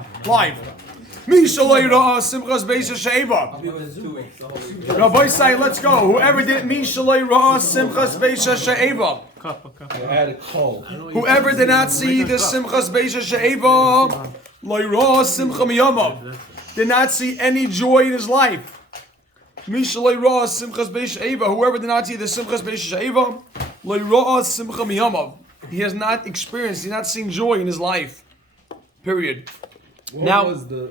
now, live. Simchas Beis Sheva. Rabbi say, let's go. Whoever did Mishalei Ra Simchas Beis Sheva. Whoever did not see the Simchas Beis Sheva, Loi Ra Simcha Miyamav, did not see any joy in his life. Mishalei Ra Simchas Beis Sheva. Whoever did not see the Simchas Beis Sheva, Loi Ra Simcha Miyamav. He has not experienced, he's not seen joy in his life. Period. What was the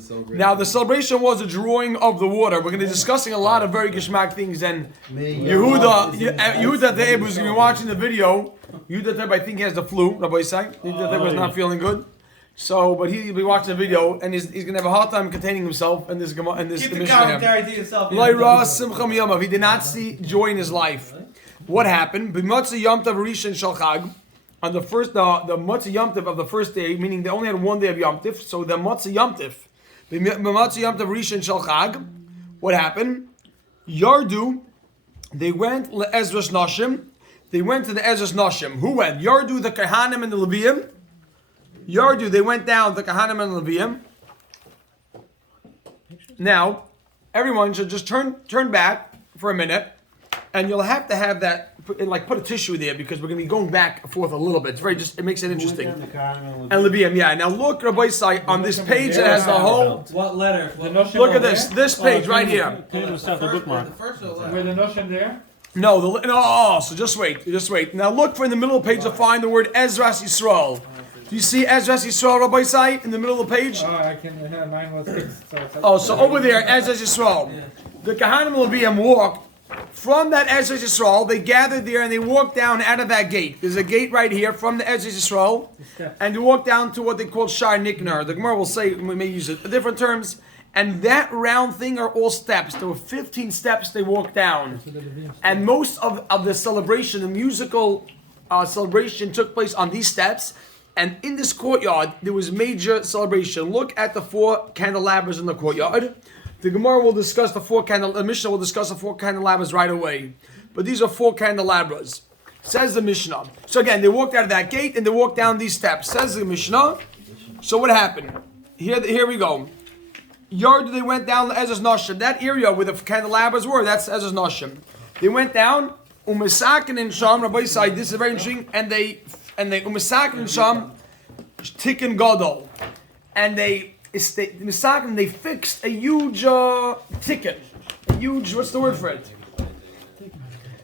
celebration? Now the celebration was a drawing of the water. We're going to be discussing a lot of very geschmack things. And Yehuda Teib, who's going to be watching the video, Yehuda Teib, I think he has the flu. Rabbi Isai, Yehuda Teib was not feeling good. So, but he'll be watching the video, and he's going to have a hard time containing himself in this Mishnah. Keep the commentary to yourself. He did not see joy in his life. What happened? B'matzah Yom Tov Rishon Shel Chag. On the first, the Matzah Yom Tov of the first day, meaning they only had one day of Yom Tov, so the Matzah Yom Tov, the Matzah Yom Tov Rishon Shel Chag, what happened? Yardu, they went le'ezras Nashim, they went to the Ezras Nashim. Who went? Yardu, the Kahanim and the Leviim. Yardu, they went down, the Kahanim and the Leviim. Now, everyone should just turn back for a minute, and you'll have to have that, put a tissue there because we're going to be going back and forth a little bit. It makes it interesting. And Levium, yeah. Now look, Rabbi Sai, on this page that has the whole. What letter? Look at this page right here. The first letter. Where the notion there? No, so just wait. Now look for in the middle of the page to find the word Ezras Yisrael. Do you see Ezras Yisrael, Rabbi Sai, in the middle of the page? Oh, I can. Mine was fixed. So over there, Ezras Yisrael. The Kahanim and Levium walked. From that Ezras Yisrael, they gathered there and they walked down out of that gate. There's a gate right here from the Ezras Yisrael, and they walked down to what they call Shar Niknar. The Gemara will say, we may use it different terms, and that round thing are all steps. There were 15 steps they walked down. And most of the celebration, the musical celebration took place on these steps, and in this courtyard, there was major celebration. Look at the 4 candelabras in the courtyard. The Gemara will discuss the Mishnah will discuss the 4 candelabras right away. But these are 4 candelabras. Says the Mishnah. So again, they walked out of that gate and they walked down these steps. Says the Mishnah. So what happened? Here we go. Yard, they went down to Ezras Nashim. That area where the candelabras were, that's Ezras Nashim. They went down, Umesakin and Sham, Rabbi Yisai, this is very interesting, and they Umesakin and Sham, Tikkun Gadol. And they fixed a huge ticket. What's the word for it?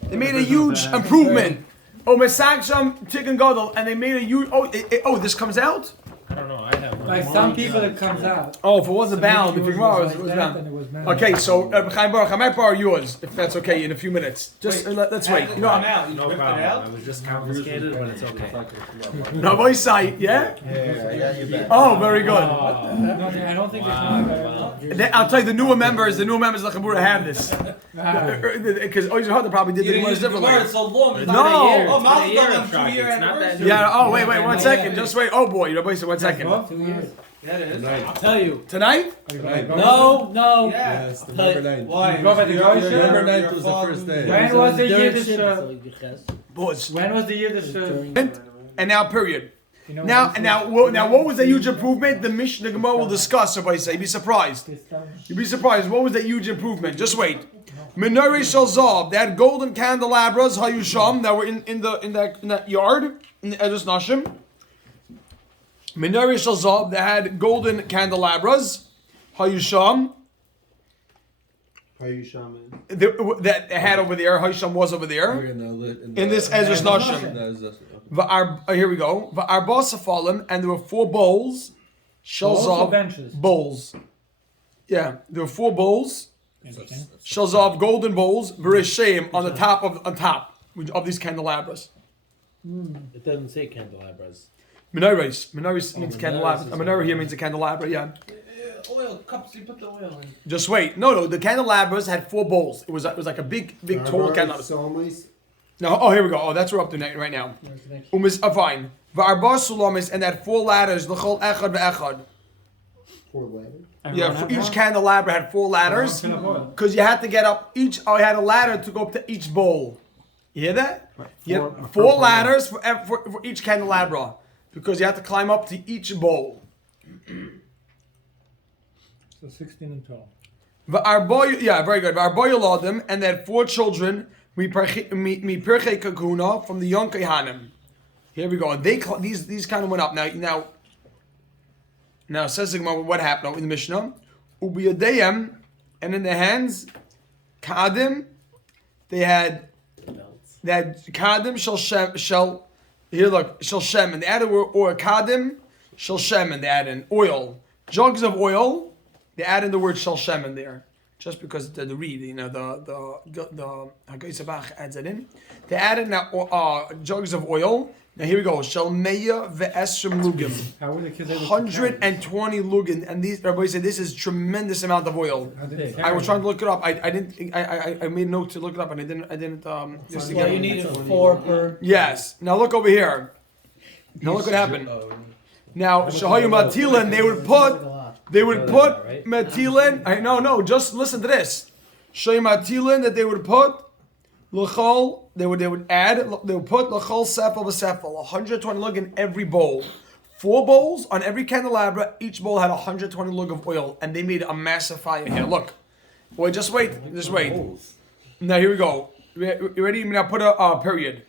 They made a huge improvement. Tikkun Gadol, and they made a huge. This comes out? I don't know. I have one. Like some people, it comes out. Oh, if it wasn't bound, if it was bound. Okay, so Chaim Baruch, I might borrow yours if that's okay in a few minutes. Just let's wait. No problem. I was just confiscated, but it's okay. No, voice sight, yeah. Oh, very good. I don't think it's. I'll tell you, the newer members of the Chabura have this because Oizer probably did the Gemara differently. It's so long. It's no. Not a year. It's 2 year anniversary. Yeah. Oh, wait, 1 second. Just wait. Oh boy, Rabbi said 1 second. 2 years. Yeah, it is. I'll tell you. Tonight? No. Yes, November 9th. Why? November 9th was the first day. When was the Yiddish? When was the Yiddish? And now, period. Now, what was the huge improvement? The Mishnah Gemara will discuss. Everybody say, you'd be surprised. You'd be surprised. What was that huge improvement? Just wait. Menorah Shel Zav. They had golden candelabras, Hayusham, that were in that yard in the Ezras Nashim. Menorah Shel Zav. They had golden candelabras, Hayusham. That they had over there. Hayusham was over there. In this Ezras Nashim. Here we go. Va'arba Safalim, and there were 4 bowls. Shel Zav bowls. Yeah, there were 4 bowls. Shel Zav golden bowls. V'reshem on top of these candelabras. It doesn't say candelabras. Menorah means candelabra. A menorah here means a candelabra. Yeah. Oil cups. You put the oil in. Just wait. No. The candelabras had 4 bowls. It was like a big tall candelabra. No. Here we go. That's what we're up to right now. Fine. Va'arba sulamis, and that 4 ladders. L'chol echad ve'echad. 4 ladders. Yeah, for each candelabra had 4 ladders because you had to get up each. I had a ladder to go up to each bowl. You hear that? Yeah, 4 ladders for each candelabra because you had to climb up to each bowl. So 16 and 12. Yeah, very good. Them, and they had 4 children. Mi perche kakuna from the young Kehanim. Here we go. And these kind of went up. Now it says what happened in the Mishnah. Ubiyadeyim, and in their hands, kadim. They had kadim shall here look shall shem, and they added or kadim shall shem, and they added oil, jugs of oil. They added the word shall shem in there, just because the read, the Hagai adds it in. They added now jugs of oil. Now here we go. Shall meya ve'esrim lugim. How were the kids able to 120 lugin, and these everybody said this is tremendous amount of oil. I was trying to look it up. I didn't. I made a note to look it up, and I didn't. Just to Well, get you needed 4 per. Yes. Now look over here. Now look what happened. Now shahayu matilin. They would put matilin. No. Just listen to this. Shahayu matilin that they would put l'chol. They would put l'chol sefel v'sefel, 120 lug in every bowl. 4 bowls on every candelabra. Each bowl had 120 lug of oil, and they made a massive fire here. Look, boy, just wait. Now here we go. You ready? Now put a period.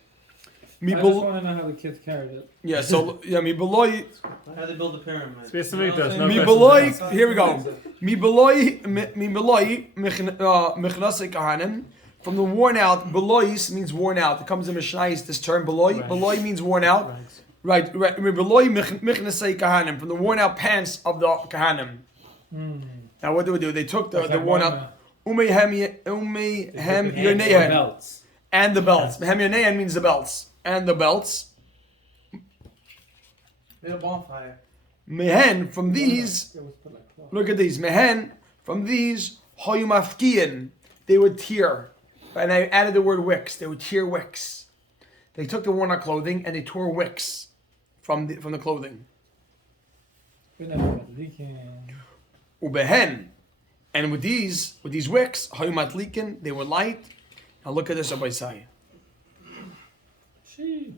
I just want to know how the kids carried it. Yeah. So mi beloy. How they build a pyramid. Mi beloy. Here we go. Mi beloy mechnasei kahanim. From the worn out, belois means worn out. It comes in Mishnayis, this term, beloy. Beloy means worn out. Right. Beloy mechnasei kahanim. From the worn out pants of the kahanim. Now what do? They took the worn out. Umehem yonehem. And the belts. Mehem yonehem means the belts. And the belts. Made a bonfire. Mehen, from these, look at these. Mehen, from these, hoyu mafkiyin. They would tear. And I added the word wicks. They would tear wicks. They took the worn out clothing and they tore wicks from the clothing. Ubehen. And with these wicks, hoyu matlikin, they were light. Now look at this, Rabbi Sai. There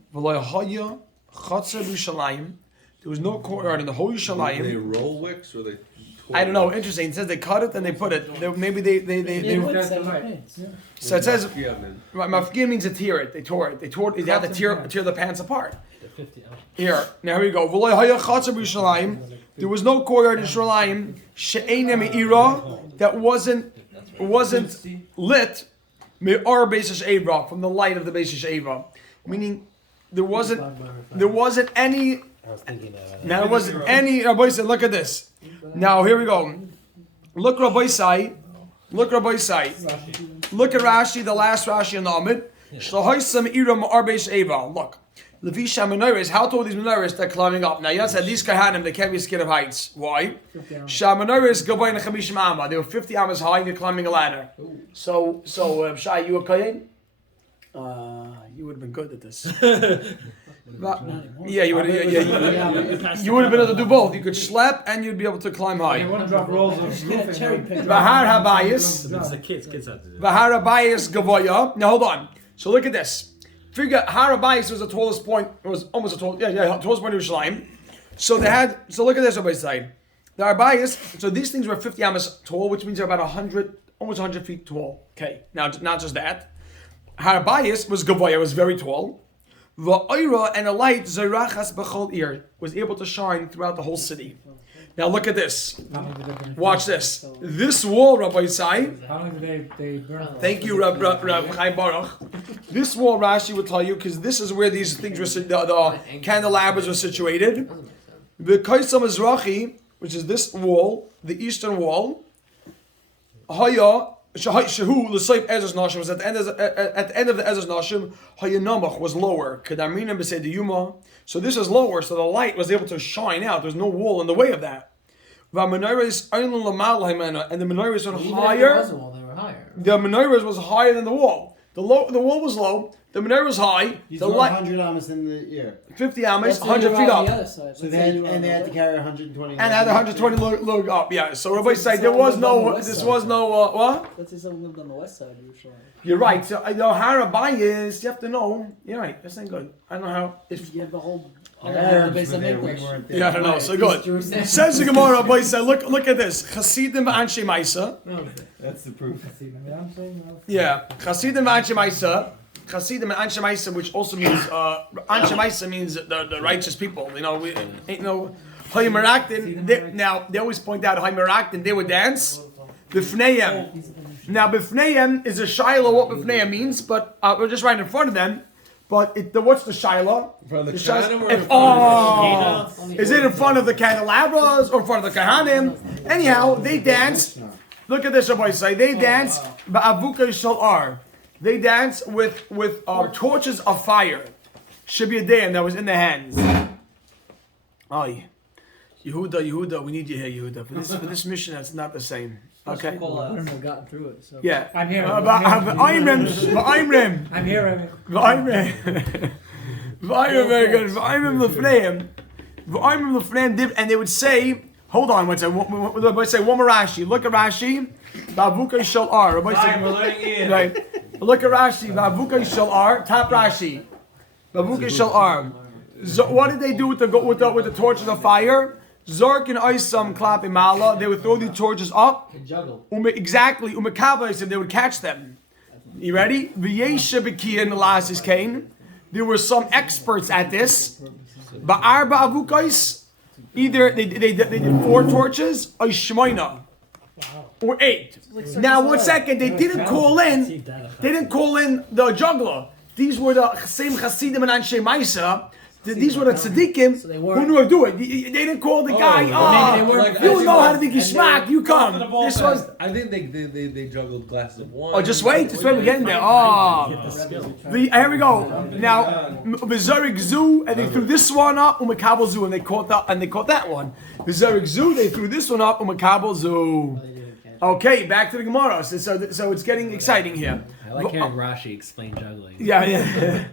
was no courtyard in the whole Yerushalayim. They roll wicks or they? I don't know. Interesting. It says they cut it and they put it. Maybe they So it says mafgir means to tear it. They tore it. They had to tear the pants apart. Here now we go. There was no courtyard in Yerushalayim she'eina me'ira that wasn't lit me'ar beisash Eva from the light of the beisash Eva, meaning there wasn't any. I was thinking that. Now there wasn't any. Rabbi said, look at this. Now here we go. Look Rabbi Sai. Look at Rashi, the last Rashi in the Amid. Look. Levisha menorahs, how tall are these menorahs they're climbing up? Now, you said these kahanim, they can't be scared of heights. Why? Shamenorahs gavoy nechamish amma. They were 50 amas high and they're climbing a ladder. So, Shai, you a kayin? You would have been good at this. Yeah, you would have been able to do both. You could schlep and you'd be able to climb high. You want to drop rolls of roofing. Vahar habayis. It's the kids have to do. Vahar habayis gavoya. Now hold on. So look at this. Figure Harabayis was the tallest point. It was almost the tallest point of Yerushalayim. So look at this on my side. The Harabayis. So these things were 50 amas tall, which means they're about 100, almost 100 feet tall. Okay. Now, not just that. Harabayis was gavoya, was very tall. The oira and the light zerachas b'chol ir was able to shine throughout the whole city. Now look at this. Watch this. This wall, Rabbi Yisai. How long did they burn? Thank you, Rab Chaim Baruch. This wall, Rashi will tell you, because this is where these things were, the candelabras were situated. The Kaisam Mizrachi, which is this wall, the eastern wall, Haya Shehu l'Seif Ezra's Nashim was at the end of the Ezra's Nashim. Haya Namach was lower. Kedarmina b'Sei Yuma. So this is lower, so the light was able to shine out. There's no wall in the way of that. And the menorahs were higher. They were higher. The menorahs was higher than the wall. The wall was low. The menorah was high. These The were light, 100 amas in the year. 50 amas, 100 feet up. So they had to carry 120. And had 120 lug up. Yeah. So Rabbi said there was no. This was no. What? Let's say someone lived on the west side of Yerushalayim. You're right. So Harabai is. You have to know. You're right. This ain't good. I don't know how. If You have the whole Yeah, I don't know. So good. Says the Gemara, boy, say, look at this. Chasidim v'anshe Maisa. That's the proof. Yeah, Chasidim v'anshe Maisa. Chasidim and Anshe Maisa, which also means Anshe Maisa means the righteous people. You know, we ain't no Haymeraktin. Now they always point out Haymeraktin. They would dance. Bifneim. Now Bifneim is a shiloh. What Bifneim means, but we're just right in front of them. But what's the shiloh? From the Is it in front of the candelabras or in front of the kahanim? Anyhow, they dance. Look at this, Rabbi say they dance. Ba'avuka shalar. They dance with torches of fire. Should be a day that was in their hands. Ay, Yehuda, we need you here, Yehuda. For this mission, that's not the same. Okay. I wouldn't have gotten through it. So. Yeah. I'm here. I'm here. very good. And they would say, hold on, let's say one more Rashi. Look at Rashi. Bavuka shal ar. Right. Look at Rashi. Bavuka shal ar. Top Rashi. Bavuka shal ar. What did they do with the torches of fire? Zork and Oisam klap imala. They would throw the torches up. Exactly. They would catch them. You ready? V'yesha b'kiyan lasis kain. There were some experts at this. Ba'arba avukais. Either they did 4 torches or shmoina. Or 8. Now, 1 second. They didn't call in the juggler. These were the same Hasidim and Anshe Maisa. These were the tzaddikim who knew how to do it. They didn't call the guy. You know how to think you smack. You come. This was. I think they juggled glasses of wine. Oh, just wait. We're getting there. Here we go. Now, Bezarik Zoo, and they threw this one up. Umakabel Zoo, and they caught that one. Bezarik Zoo, they threw this one up. Umakabel Zoo. Okay, back to the Gemara. So it's getting exciting here. I like hearing Rashi explain juggling. Yeah.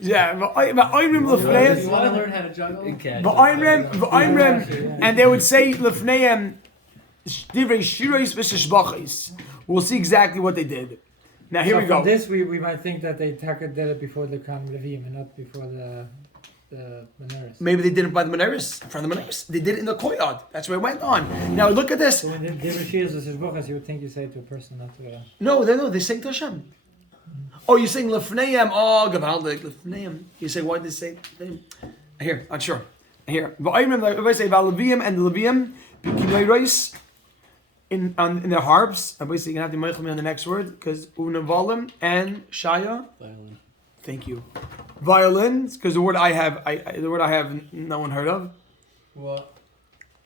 Yeah, You want to learn how to juggle? And they would say lefneim divrei shiros v'sheshbachis. We'll see exactly what they did. Now here we go. From this, we might think that they did it before the Khan Levim and not before the Menaris. Maybe they did it by the Menaris, in front of the Menaris. They did it in the courtyard. That's where it went on. Now look at this. So when they divrei shiros v'sheshbachis, you would think you say it to a person, not to a... No, they say to Hashem. Oh, you're saying lefneim? Oh, gavaldik lefneim. You say why did they say lefneim? Here, I'm sure. Here, if I say Levium and the Levium, Bikinayros in their harps. I'm basically gonna have to make me on the next word because Unavalim and Shaya. Violin. Thank you. Violins, because the word I have no one heard of. What?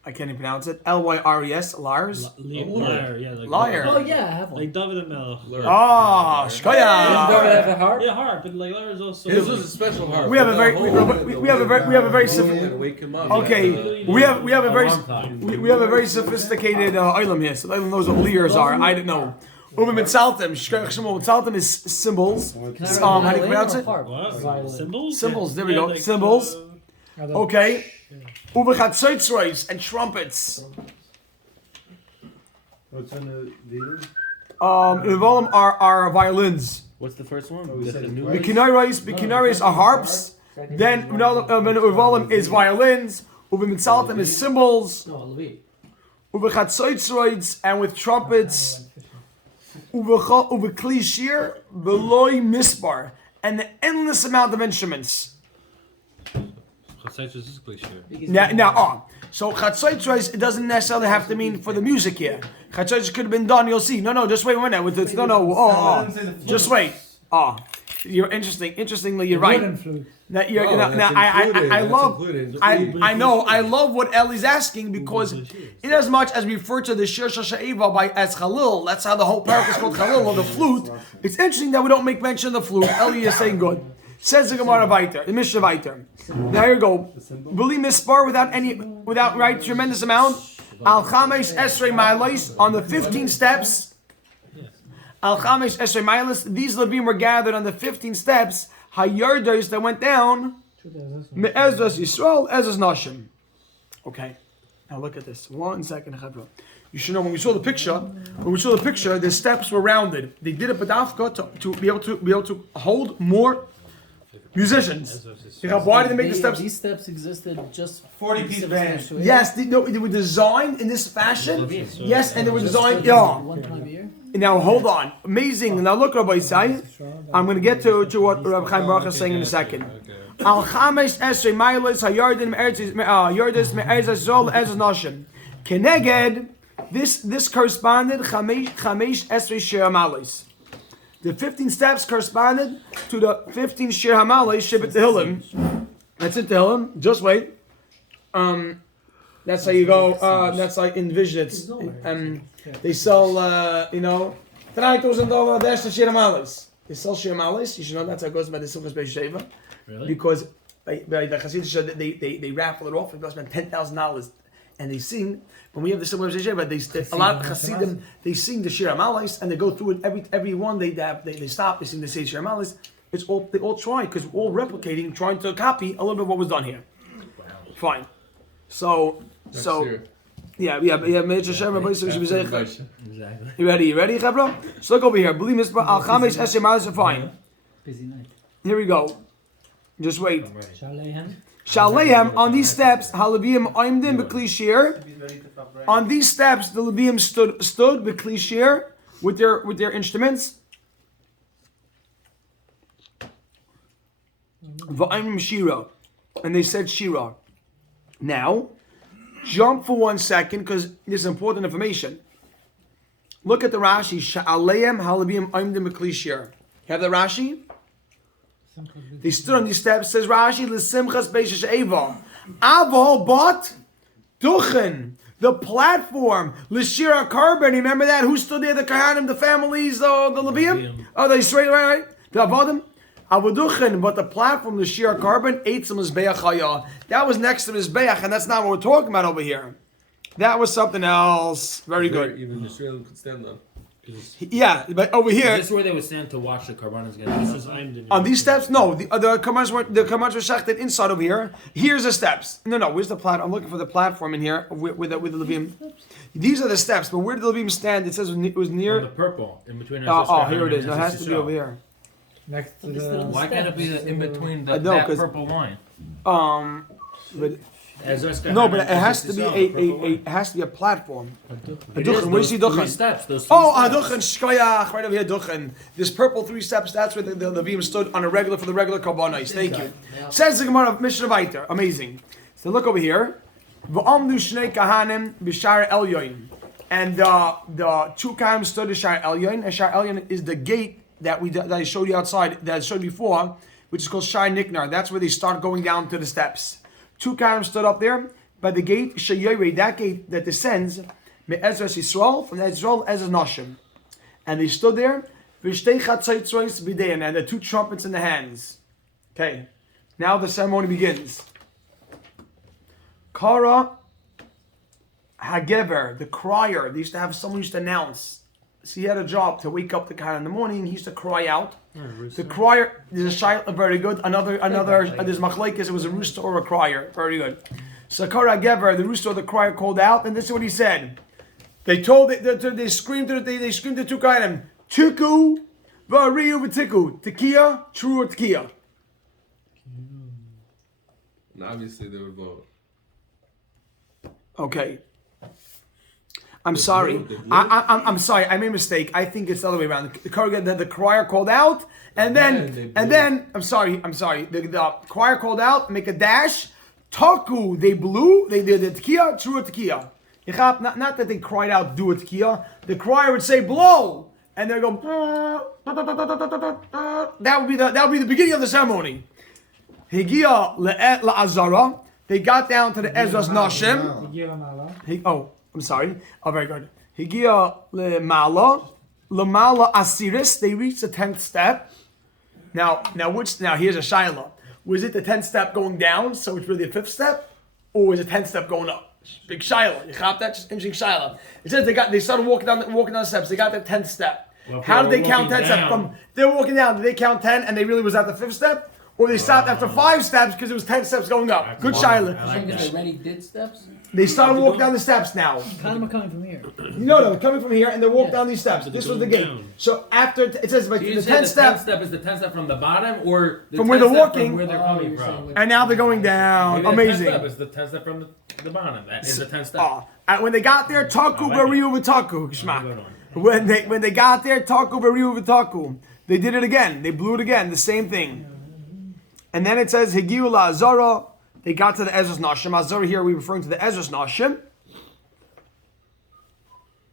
I can't even pronounce it. Lyres, Lars. Lyre, yeah. Lyre. Oh yeah, I have one. Like David and Mel. Ah, Does Shkoya. David have a harp? Yeah, harp, but like Lyre is also. His was a special harp. We have a very Wake him up. Okay, we have a very sophisticated item here. So item knows what lyres are. I didn't know. Mitzaltem is symbols. How do you pronounce it? What? Symbols? Symbols. There we Yeah, go. like, Symbols. Okay. And trumpets. What's on the Uvalim are violins. What's the first one? we said new it Bikinaris are harps. Then Uvalim is violins. Mitzaltem is cymbals. No, Levi. And with trumpets. Uvekli shir beloy misbar, and the endless amount of instruments. So chatzaitzrais, it doesn't necessarily have to mean for the music here. Chatzaitzrais could have been done. You'll see. No, just wait a minute. With this, just wait. You're interesting. Interestingly, you're right. I love what Ellie's asking because in as much as we refer to the Shir Shasha'eva as Khalil, that's how the whole parak is called Khalil, or the flute. It's interesting that we don't make mention of the flute. Ellie is saying good. Says the Gemara Vayter, the Mishnah Vayter. Now here you go. Beli mispar without right, tremendous amount. Al Chamesh Esrei Ma'alais on the 15 steps. Al Chamesh Esrei Ma'alais. These Levim were gathered on the 15 steps. Hayardos that went down. Me'ezras Yisrael, Ezras Nashim. Okay. Now look at this. 1 second, Chavra. You should know when we saw the picture, the steps were rounded. They did it badafka to be able to hold more Musicians. Why did they make the steps? These steps existed just 40-piece band. Yes, they were designed in this fashion. Yes, and they were designed. One time a year. Now hold on, amazing. Now look, Rabbi Isai. I'm going to get to what Rabbi Chaim Baruch is saying in a second. Al chamesh esrei mailos hayardim yardis me'eretz Yisrael ez nashim. Keneged, this corresponded chamesh esrei shir hamalos. The 15 steps corresponded to the 15 shir hamalos shibit tehillim. That's it, tehillim. Just wait. That's how you go. That's like envision it. They sell, $3,000 dash to shir hamalos. They sell shir hamalos. You should know that's how it goes by the Silchas Beis Sheva. Really? Because by the Hasidic, they raffle it off. It costs about $10,000, and they sing. When we have the Silchas Beis Sheva, a lot of Hasidim they sing the Shir Hamalos, and they go through it every one. They stop. They sing the Shir Hamalos. They all try because we're all replicating, trying to copy a little bit of what was done here. Wow. Fine. So. Yeah. Exactly. You ready, Chabra? So look over here. Believe me, Al Chamesh Esrei Ma'alos are fine. Busy night. Here we go. Just wait. I'm ready. Shalehem on these steps, Halabiyim Oimdim B'Kli Shir. On these steps, the Levim stood B'Kli Shir with their instruments. V'Oimdim Shira, and they said Shira. Now, jump for 1 second because this is important information. Look at the Rashi. Shalehem Halabiyim Oimdim B'Kli Shir. You have the Rashi? They stood on these steps, says Rashi, L'simchas Beishesh Eva. Avol, but Duchen, the platform, L'shira Karban, remember that? Who stood there? The Kahanim, the families, the Levium? Oh, the Yisrael, right? The Avodim? Avoduchen, but the platform, L'shira Karban, Eitzim Mizbeach Chaya. That was next to Mizbeach, and that's not what we're talking about over here. That was something else. Very good. Even Israel could stand on. Yeah, but over here, Is this where they would stand to watch the Karbanos get? This is on these steps, no, the Karbanos were shechted inside over here. Here's the steps. No, where's the platform? I'm looking for the platform in here with the Levim. These are the steps, but where did the Levim stand? It says it was near. On the purple in between. Here it is. No, it has to be over here. Next to Why can't it be in between I know, that 'cause- purple line? But No, but it has to be it has to be a platform. A duchen. Where's the Three duchen? steps. Those three Oh, a steps. duchen, shkoyach, right over here, duchen. This purple 3 steps, that's where the Levim stood on a regular for the regular karbanos. Thank you. Says the Gemara of Mishnah Vayter. Amazing. So look over here. V'amdu shnei kahanim b'shar elyoin. And the 2 kahanim stood at Shar Elyon. And Shar Elyon is the gate that I showed you outside, that I showed before, which is called Shar Niknar. That's where they start going down to the steps. 2 kahanim stood up there by the gate, Sheyirei, that gate that descends, Me'ezras Yisrael, from the Yisrael Ezra Nashim. And they stood there, V'shtei chatzaitzos b'dein, and the 2 trumpets in the hands. Okay, now the ceremony begins. Kara Hagever, the crier, they used to have someone who used to announce. So he had a job to wake up the Kohen in the morning, he used to cry out. The crier, there's a shayla, very good. Another, there's machlekes, it was a rooster or a crier, very good. So Kara Gever, the rooster or the crier called out, and this is what he said. They screamed to the 2 kahanim, Tiku, V'ariu v'tiku, Tekiah, true or Tekiah. And obviously they would vote. Okay. I'm sorry. I'm sorry. I made a mistake. I think it's the other way around. The crier called out, and then I'm sorry. The crier called out, make a dash. Taku, they blew. They did the tekiah, true tekiah. Not that they cried out, do a tekiah. The crier would say blow, and they go. That would be the beginning of the ceremony. Higia la'azara. They got down to the Ezra's Nashim. I'm sorry. Oh, very good. Higia lemala asiris. They reached the 10th step. Now here's a shaila. Was it the 10th step going down, so it's really the 5th step, or was it 10th step going up? Big shaila. You got that? Just interesting shaila. It says they started walking down the steps. They got the 10th step. Well, how did they count 10 steps? They were walking down. Did they count 10 and they really was at the 5th step? Or they stopped after 5 steps because it was 10 steps going up. Good shaila. They already did steps? They started walking down the steps now. Kind of coming from here. No, coming from here and they walk Yeah. down these steps. But This they're was the going gate. down. So after it says like You the said 10th the step, 10th step is the 10th step from the bottom, or the From where 10th they're step walking. from where they're Oh, coming you're saying from. with- and now they're going down. Maybe the 10th Amazing. step is the 10th step from the bottom. That is the 10th step. And when they got there, Taku I like Bariu V'Taku. Good Shma. one. When they got there, Taku Bariu V'Taku. They did it again. They blew it again. The same thing. And then it says Higiu La Azara. They got to the Ezra's Nashim. Azara here we're referring to the Ezra's Nashim.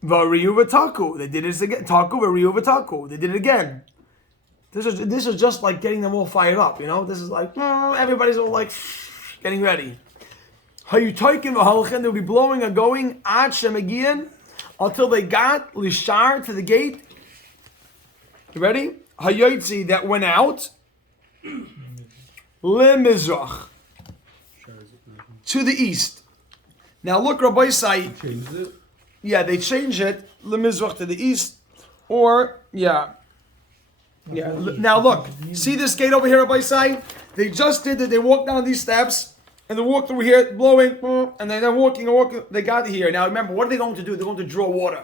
Variu V'Taku. They did it again. Taku Variu V'Taku. They did it again. This is just like getting them all fired up, you know. This is like everybody's all like getting ready. Hayutaykin v'halachin. They'll be blowing and going ad shemagian until they got lishar to the gate. You ready? Hayotzi that went out. Lemizrach to the east. Now look, Rabbi Sai. Changed it. Yeah, they change it lemizrach to the east, or yeah. Now look, see this gate over here, Rabbi Sai? They just did it. They walked down these steps. And they walked through here, blowing, and then they're walking. They got here. Now remember, what are they going to do? They're going to draw water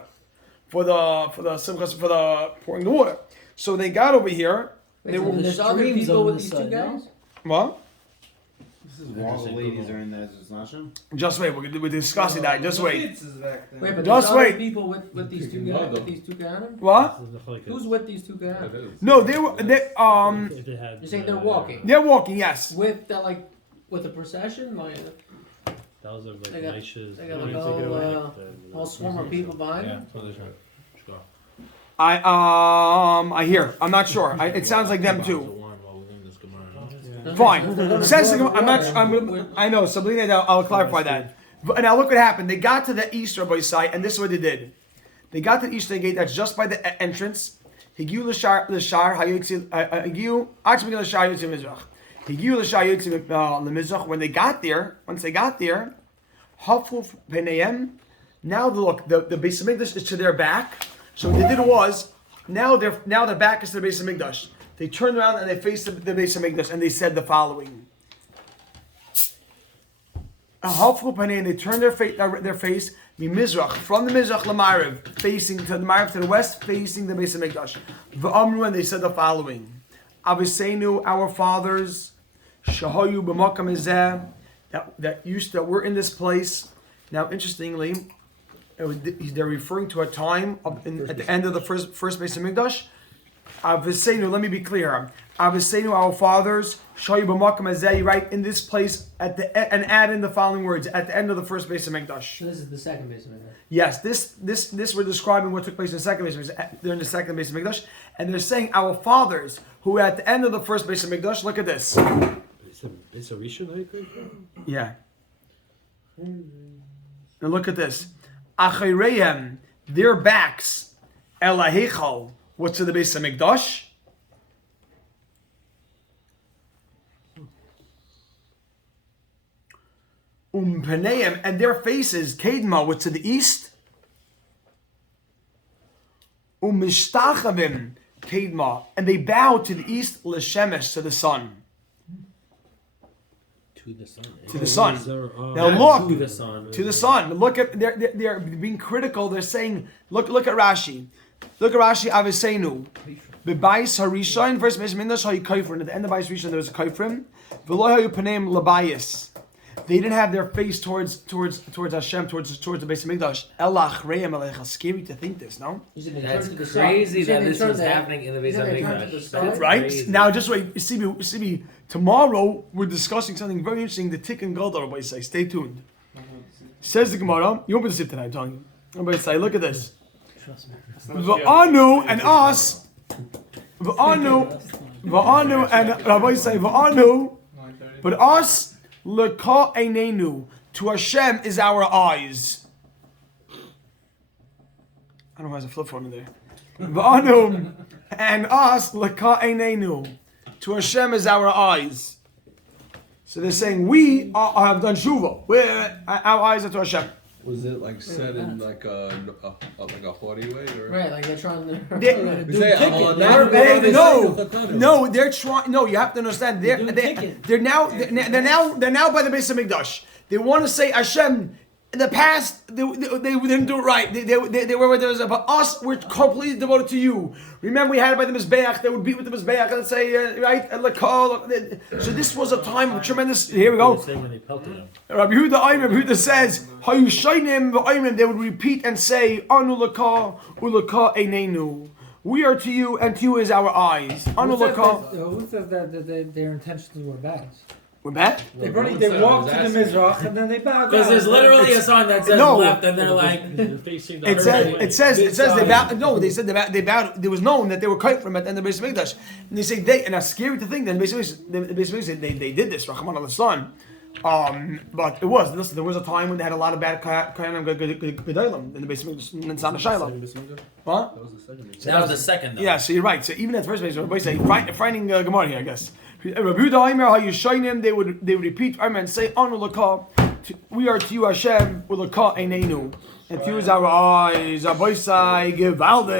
for the simchas, for the pouring the water. So they got over here. Wait, They so were- there's other streams people on with this these two side, no? guys? What? This is why all the ladies are in there. It's not sure. Just wait. We're discussing that. Just wait. Wait, but Just there's wait. other people with these two guys. With these two guys? What? Who's with these two guys? It is. No, they were. You're saying they're walking They're walking. Yes. with the with a procession, like That was like They got- Maisha's. they got like a whole swarm of people behind Yeah, them. so there's right. Go. I hear. I'm not sure. It sounds like them too. Fine. Says the- I'm not. I know. Sabrina, I'll clarify that. But now look what happened. They got to the east Rabbi side, and this is what they did. They got to the eastern gate. That's just by the entrance. Higiu l'shar hayotzi higiu actually l'shar hayotzi mizrach. Higiu l'shar hayotzi lemizrach. When they got there, once they got there, haflu penayim. Now look, the Beis Hamikdash is to their back. So what they did was now their back is to the Beis Hamikdash. They turned around and they faced the Beis Hamikdash and they said the following. They turned their face mizrach from the mizrach l'mariv, facing to the mariv to the west, facing the Beis Hamikdash. V'amru, and they said the following: Aviseinu, our fathers, shahayu b'makam ezeh, that were in this place. Now, interestingly, they're referring to a time at the end of the first Beis Hamikdash. Aviseinu, let me be clear. Aviseinu, our fathers, shahayu b'makam ezeh, right in this place and add in the following words at the end of the first Beis Hamikdash. So this is the second Beis Hamikdash. Yes, this we're describing what took place in the second Beis Hamikdash. They're in the second Beis Hamikdash, and they're saying our fathers who were at the end of the first Beis Hamikdash. Look at this. It's a Rishon. Yeah. And look at this. Achayrehem, their backs, Elahichal, what's to the Beis Hamikdash? Paneim, and their faces, Kedma, what's to the east? Mishtachavim, Kedma, and they bow to the east, Leshemesh, to the sun. To the sun. To the sun. Now look, To the sun. to the sun. Look at they're being critical. They're saying, look at Rashi. Look at Rashi. Aviseinu. B'bayis harishayin. First Beis Hamikdash hayikayfrim. At the end of Bayis Rishon there was a kayfrim. V'lo hayu labayis. They didn't have their face towards Hashem, towards the Beis Hamikdash. Elach reim alecha. Scary to think this, no? You said they That's turned to the side. crazy You said that they this turned was their- happening in the you Beis said they turned to the Hamikdash. side. That's Right? crazy. Now just wait. You see me. Tomorrow we're discussing something very interesting. The Tikkun Gadol, Rabbi say. Stay tuned. Says the Gemara. You won't be able to sit tonight, I'm telling you. Rabbi say, look at this. V'anu and us. V'anu and Rabbi say v'anu. But us leka einenu. To Hashem is our eyes. I don't know why there's a flip phone in there. V'anu and us leka einenu. To Hashem is our eyes. So they're saying we have done shuva. Our eyes are to Hashem. Was it like said in like a haughty way, or? Right, like they're trying to. They say, "Oh, No, they're trying. No, you have to understand. They're now by the Beis Hamikdash. They want to say Hashem. in the past, they didn't do it right. They were with us, but us, we're completely devoted to you. Remember, we had it by the Mizbeach. They would beat with the Mizbeach and say, right, so this was a time of tremendous. Here we go. Say when they pelted him. Rabbi Yehuda says, "Hayushaynim." They would repeat and say, "Anu laka ulaka einenu." We are to you, and to you is our eyes. Anu laka. Who says that their intentions were bad? We're back. They walked to the Mizrach and then they bowed down. Because there's literally a sign that says No. left, and they're like, Facing the It says way. they bowed. No, they said they bowed. There was known that they were cut from it, and the Beis Mikdash. And they say and that's scary to think that the Beis Mikdash they did this. Rahman al Son. But it was. Listen, there was a time when they had a lot of bad Kohanim Gedolim in the Beis Mikdash. It's not a Shiloh. Huh? that was the second though. Yeah, so you're right. So even at first base, everybody say finding Gemara here, I guess. Rabbi Yehuda Aimer, how you shine him, they would repeat Aimer and say, Anu laka, we are to you Hashem, ulaka einenu, and to you is our eyes, Aboisai Givalde.